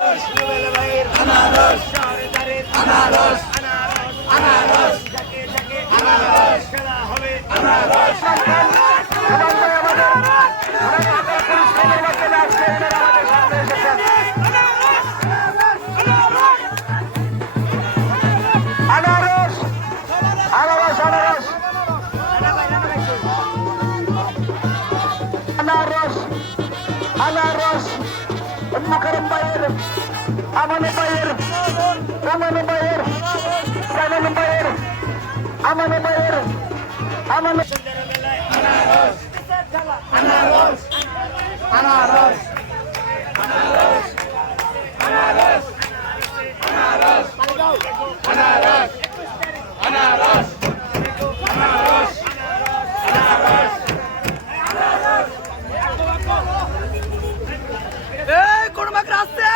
রুবেল ভাইয়ের আনারস, সরদারের আনারস, আনারস, আনারস, যাকে যাকে আনারস খেলা হবে আনারস। আনারস মুকাররম ভাইয়ের, আমানে ভাইয়ের, আমানে ভাইয়ের, সাইমন ভাইয়ের, আমানে ভাইয়ের, আমানে আনারস, আনারস, আনারস, আনারস, আনারস, আনারস, আনারস, আনারস, আনারস, আনারস। এই কোন মাকড়া আসছে?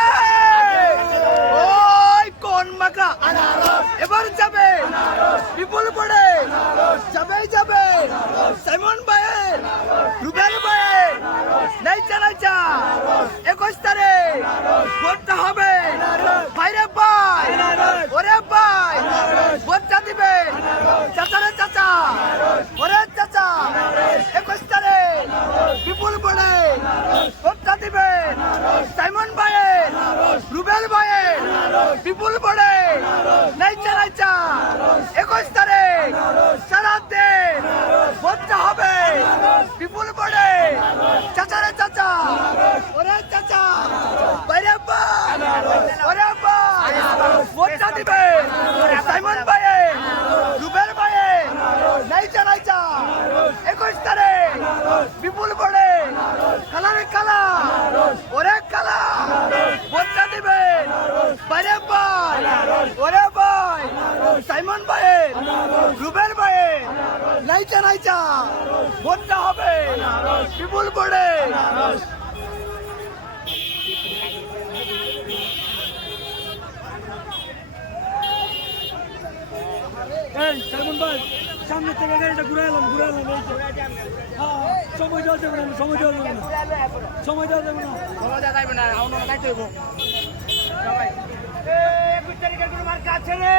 ওই কোন মাকড়া এবার যাবে বিপুল পড়ে যাবেই যাবে সাইমন ভাইয়ের, রুবেল ভাইয়ের, নাইচা নাইচা 21 তারিখ ভোটটা হবে। ভাইরে ভাই, ওরে ভাই, ভোটটা দিবেন চাচারে চাচা, ওরে চাচা 21 তারিখ বিপুল পড়ে ভোটটা দিবেন সাইমন ভাইয়ের, রুবেল ভাইয়ের, বিপুল পড়ে নাইচা নাইচা 21 তারিখ সারাদিন ভোটটা হবে বিপুল পড়ে চাচারে চাচা, ওরে চাচা, বাইরে ভাই, ওরে ভাই, ভোটটা দিবেন সাইমন ভাইয়ের, রুবেল ভাইয়ের, নাইচা নাইচা 21 তারিখ বিপুল পড়ে কালারে কালা, ওরে কালা, ভোটটা দিবেন বাইরে ভাই, ওরে ভাই, সাইমন ভাইয়ের, রুবেল ভাইয়ের, নাইচা নাইচা ভোটটা হবে বিপুল পড়ে। এই সাইমন ভাই, সামনে থেকে গাড়িটা ঘুরে এলাম এই যে। হ্যাঁ, সময় দেওয়া যাবে না, সময় দেওয়া যাবে না, সময় দেওয়া যাবে না। সবাই 21 তারিখের কোনো মার্কা আছে রে?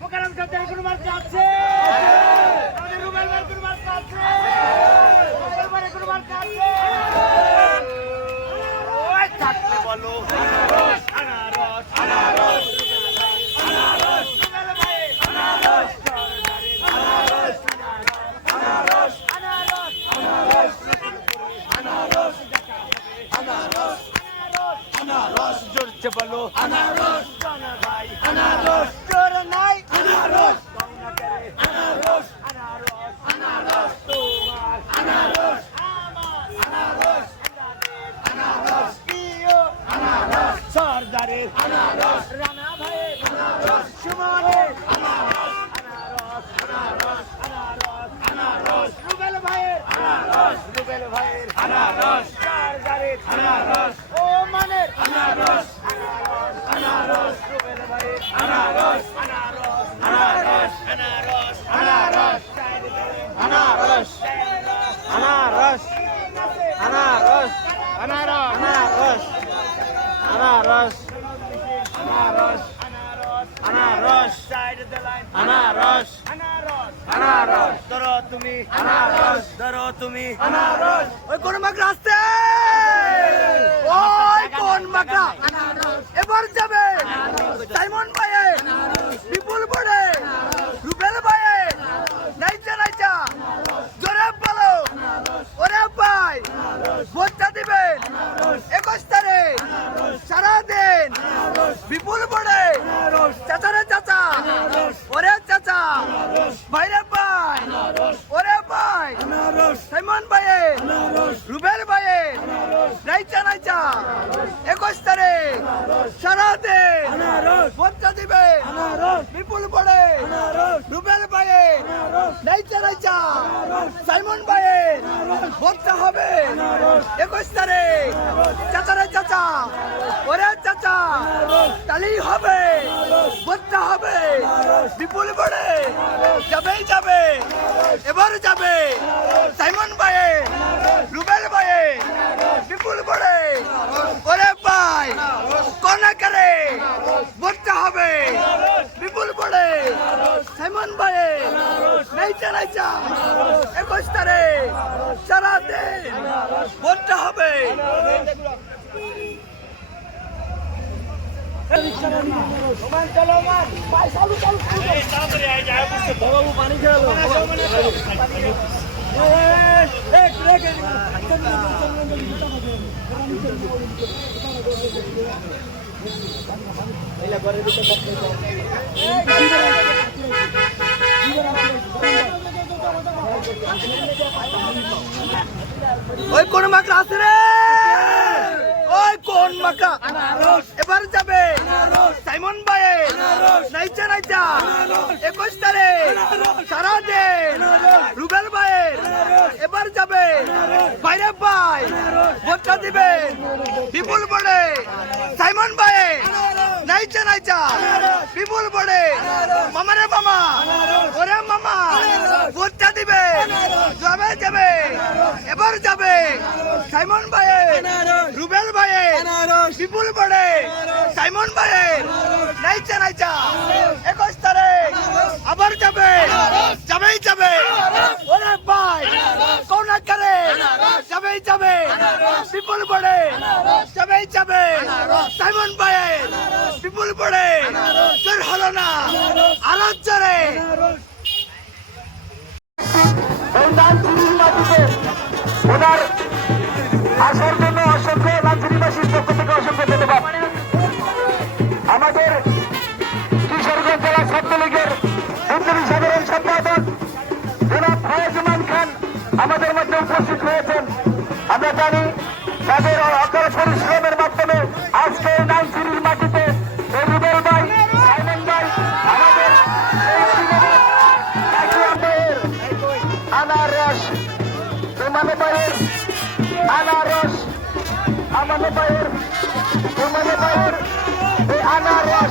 মোকাররম সরদারের কোনো মার্কা আছে? আমাদের রুবেল ভাইয়ের কোনো মার্কা আছে? রুবেল ভাইয়ের কোনো মার্কা আছে? ওই থাকলে বলো আনারস, আনারস, আনারস, রুবেল ভাইয়ের আনারস, রুবেল ভাইয়ের আনারস, সরদারের আনারস, আনারস, আনারস, আনারস, আনারস, আনারস, আনারস, জোরছে বলো আনারস, জানা ভাই আনারস, জোর নাই আনারস, গঙ্গা করে আনারস, আনারস, আনারস, তোমার আনারস, আমার আনারস, আনারস, প্রিয় আনারস, সরদারের আনারস, রানা ভাইয়ের আনারস, সুমনের আনারস, আনারস, আনারস, আনারস, আনারস, রুবেল ভাইয়ের আনারস, রুবেল ভাইয়ের আনারস, সরদারের আনারস, ওমানের আনারস, আনারস, আনারস, রুবেল ভাইয়ের আনারস, আনারস, আনারস, আনারস, আনারস, আনারস, আনারস, আনারস, আনারস, আনারস, আনারস, আনারস, সাইড দ্য লাইন আনারস, আনারস, আনারস, ধরো তুমি আনারস, ধরো তুমি আনারস। ওই কোন মাকড়া আসছে? ওই কোন মাকড়া এবার যাবে সাইমন ভাইয়ের, বিপুল পড়ে রুবেল ভাইয়ের, নাইচা নাইচা জোরে বলো ওরে ভাই, ভোটটা দিবেন 21 তারিখ সারাদিন বিপুল পড়ে চাচারে চাচা, ওরে চাচা, ভাইরে ভাই, ওরে ভাই, সাইমন ভাইয়ের, রুবেল ভাইয়ের, নাইচা নাইচা 21 তারিখ সারাদিন ভোটটা দিবেন বিপুল পড়ে রুবেল ভাইয়ের, নাইচা নাইচা সাইমন ভাইয়ের, ভোটটা হবে 21 তারিখ চাচারে চাচা, ওরে চাচা, তালি হবে ভোটটা হবে বিপুল পড়ে যাবেই যাবে, এবার যাবে সাইমন ভাইয়ের, রুবেল ভাইয়ের, বিপুল পড়ে ওরে ভাই, করে ভোটটা হবে বিপুল পড়ে সাইমন ভাইয়ে নাইচা নাইচা 21 তারিখ সারা দিন ভোটটা হবে। ওই কোন মাকড়া আছে রে, ওই কোন মাকড়া এবার যাবে সাইমন ভাইয়ে নাইচা নাইচা 21 তারিখ সারা দিন রুবেল ভাইয়ে এবার যাবে বাইরে ভাই ভোটটা দিবেন বিপুল পড়ে সাইমন ভাইয়ে নাইচা নাইচা বিপুল পড়ে মামারে মামা ওরে মামা ভোটটা দিবে যাবে যাবে এবার যাবে সাইমন ভাইয়ে রুবেল ভাইয়ে বিপুল পড়ে সাইমন ভাইয়ে নাইচা নাইচা 21 তারিখ আবার যাবে যাবেই যাবে ওরে ভাই কোন করে যাবেই যাবে বিপুল পড়ে যাবেই যাবে সাইমন ভাইয়ে বিপুল পড়ে তোর হলো না আরো জোরে ওনার আসার জন্য অসংখ্য রাজধানীবাসীর পক্ষ থেকে অসংখ্য ধন্যবাদ। আমাদের কিশোরগঞ্জ জেলা ছাত্রলীগের মন্ত্রী সাধারণ সম্পাদক জনাব ফয়াজুমান খান আমাদের মধ্যে উপস্থিত হয়েছেন। আমরা জানি তাদের অকাল পরিশ্রমের মাধ্যমে আজকে নাইনসিরির মাটিতে এই রুবেল ভাই সাইমন ভাই আমাদের আনারস বিমানে ভাইয়ের আনারস আমাদের ভাইয়ের বিমানে ভাইয়ের এই আনারস